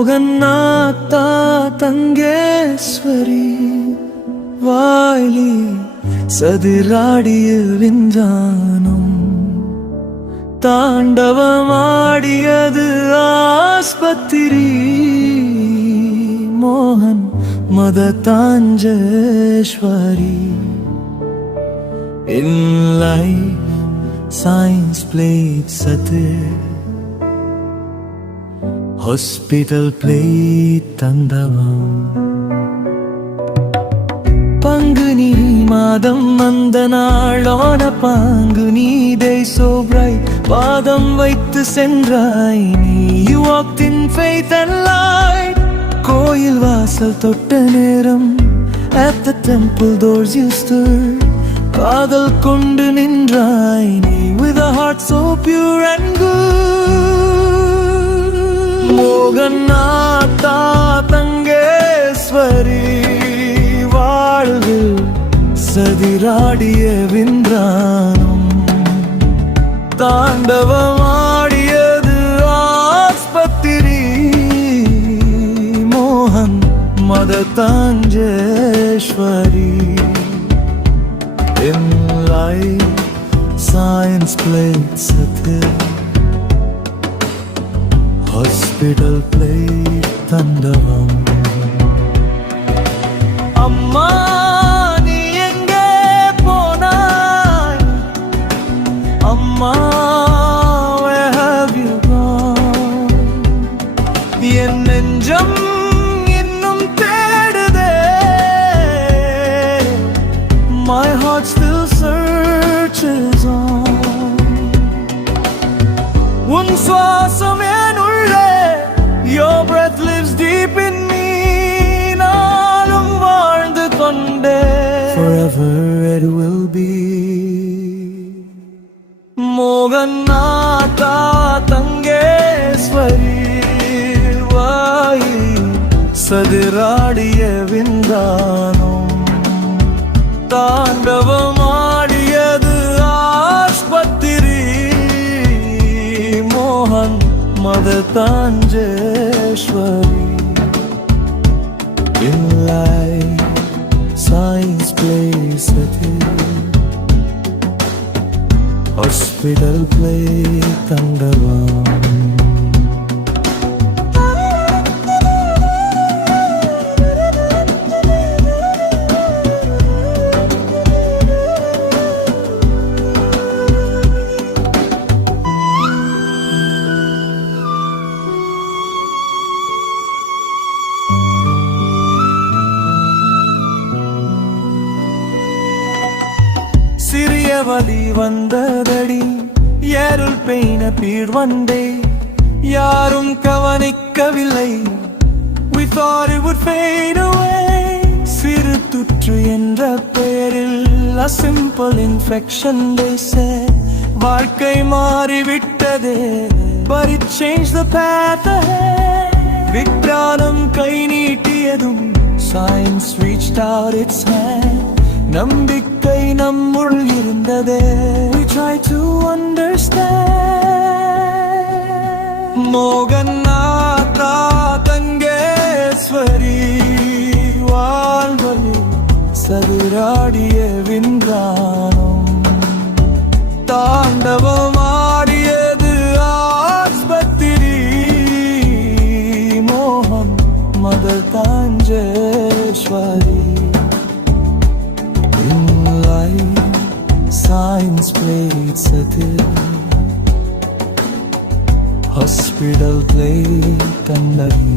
மோகநாத்தா தங்கேஸ்வரி வாயிலி சதிராடிய விஞ்ஞானம் தாண்டவமாடியது ஆஸ்பத்திரி மோகன் மததாஞ்சேஸ்வரி. In life science played satir, hospital played tandavam. Panguni மாதம் அந்த நாளோன பாங்குனி day so bright பாதம் வைத்து சென்றாய் நீ. You walked in faith and light, கோயில் வாசல் தொட்ட நேரம் at the temple doors you stood, காதல் கொண்டு நின்றாய் நீ with a heart so pure and good. மோகநாத்தா Thangeswari வாழ்வில் சதிராடிய விஞ்ஞானம் தாண்டவமாடியது ஆஸ்பத்திரி மோகன் மததாஞ்சேஸ்வரி. In life science played satir, hospital played tandavam. அம்மா நீ எங்கே போனாய் அம்மா, where have you gone? என் நெஞ்சம் இன்னும் தேடுதே, my heart still searches on. உன் சுவாசம் என் உள்ளே, your breath lives deep in me, நாளும் வாழ்ந்து கொண்டே forever it will be. மோகநாத்தா Thangeswari வாயிலி சதிராடிய விஞ்ஞானம் தாண்டவமாடியது ஆஸ்பத்திரி மோகன் மததாஞ்சேஸ்வரி. In life science plays satir, hospital played tandavam. சிறிய வலி வந்ததடி, ஏருள் பெயின் appeared one day, யாரும் கவனிக்கவில்லை, we thought it would fade away. சிறு தொற்று என்ற பெயரில் a simple infection they said, வாழ்க்கை மாறிவிட்டதே, but it changed the path ahead. விஞ்ஞானம் கை நீட்டியதும் science reached out its hand, நம்பிக்கை நம்முள் இருந்ததே, we try to understand. மோகநாத்தா Thangeswari வாழ்வழி சதிராடிய விஞ்ஞானம் தாண்டவமாடியது ஆஸ்பத்திரி மோகன் மததாஞ்சேஸ்வரி. Science played satir, hospital played tandavam.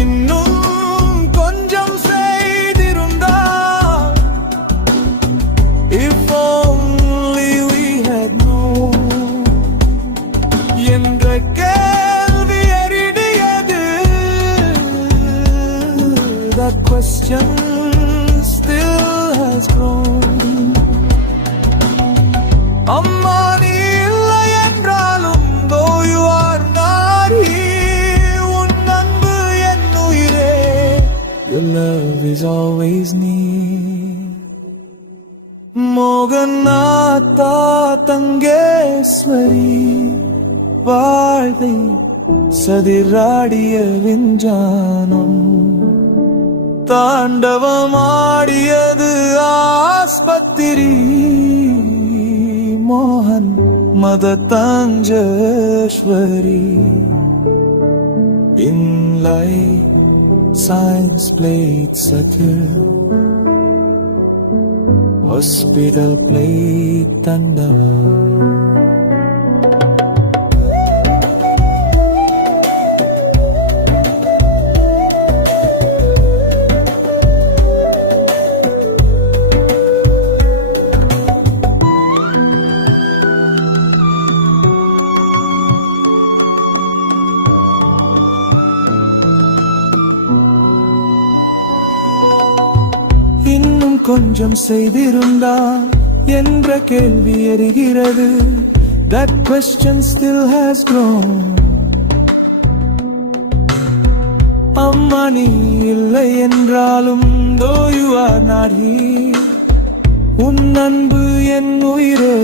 இன்னும் கொஞ்சம் செய்திருந்தால், if only we had known என்ற கேள்வி எறிடியது, that question still has grown. அம்மா நீ இல்லை என்றாலும், though you are not here, உன் அன்பு என் உயிரே, your love is always near. மோகநாத்தா Thangeswari வாழ்வை சதிராடிய விஞ்ஞானம் தாண்டவமாடியது ஆஸ்பத்திரி மோகன் மதத்தாஞ்சேஸ்வரி In life, science played secure. Hospital played thunder. இன்னும் கொஞ்சம் செய்திருந்தால் என்ற கேள்வி எரிகிறது. That question still has grown. அம்மா நீ இல்லை என்றாலும் though you are not here, உன் அன்பு என் உயிரே.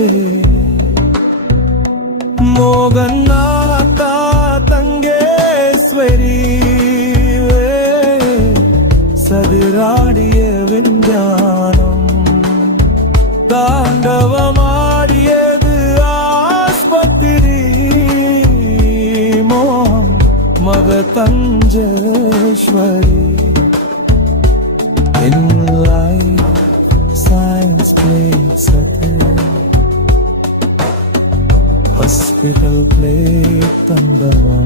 மோகன் நாத்தா தங்கேஸ்வரி சதிராடிய விஞ்ஞானம் தாண்டவமாடியது ஆஸ்பத்திரி மோகம் மகதஞ்சேஸ்வரி In life, science played Satyam. Hospital played Tandava.